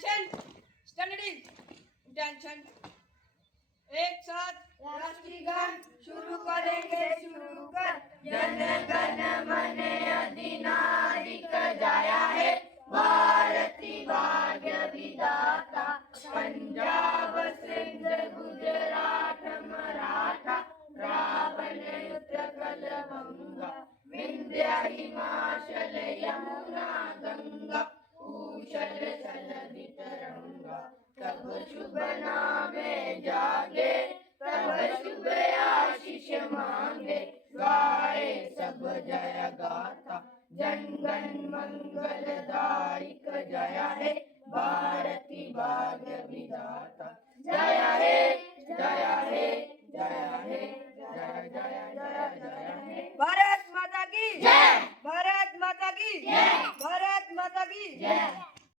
Attention standing attention. एक साथ राष्ट्रीय गान शुरू करेंगे, शुरू कर। जन गण मन अधिनायक जाया है, भारती भाग्य विधाता। पंजाब सिंध गुजरात मराठा, रावण उत्कल बंगा, विंध्य हिमाचल यमुना गंगा, कुशल जलधि तरंगा। तब शुभ नामे जागे, तब शुभ आशीष मांगे, गाए सब जय गाथा। जन गण मंगलदायक जय है, भारती भाग्य विधाता। जय है जय है जय है जय जय जय जय है। भारत माता की जय, भारत माता की जय, भारत माता की जय।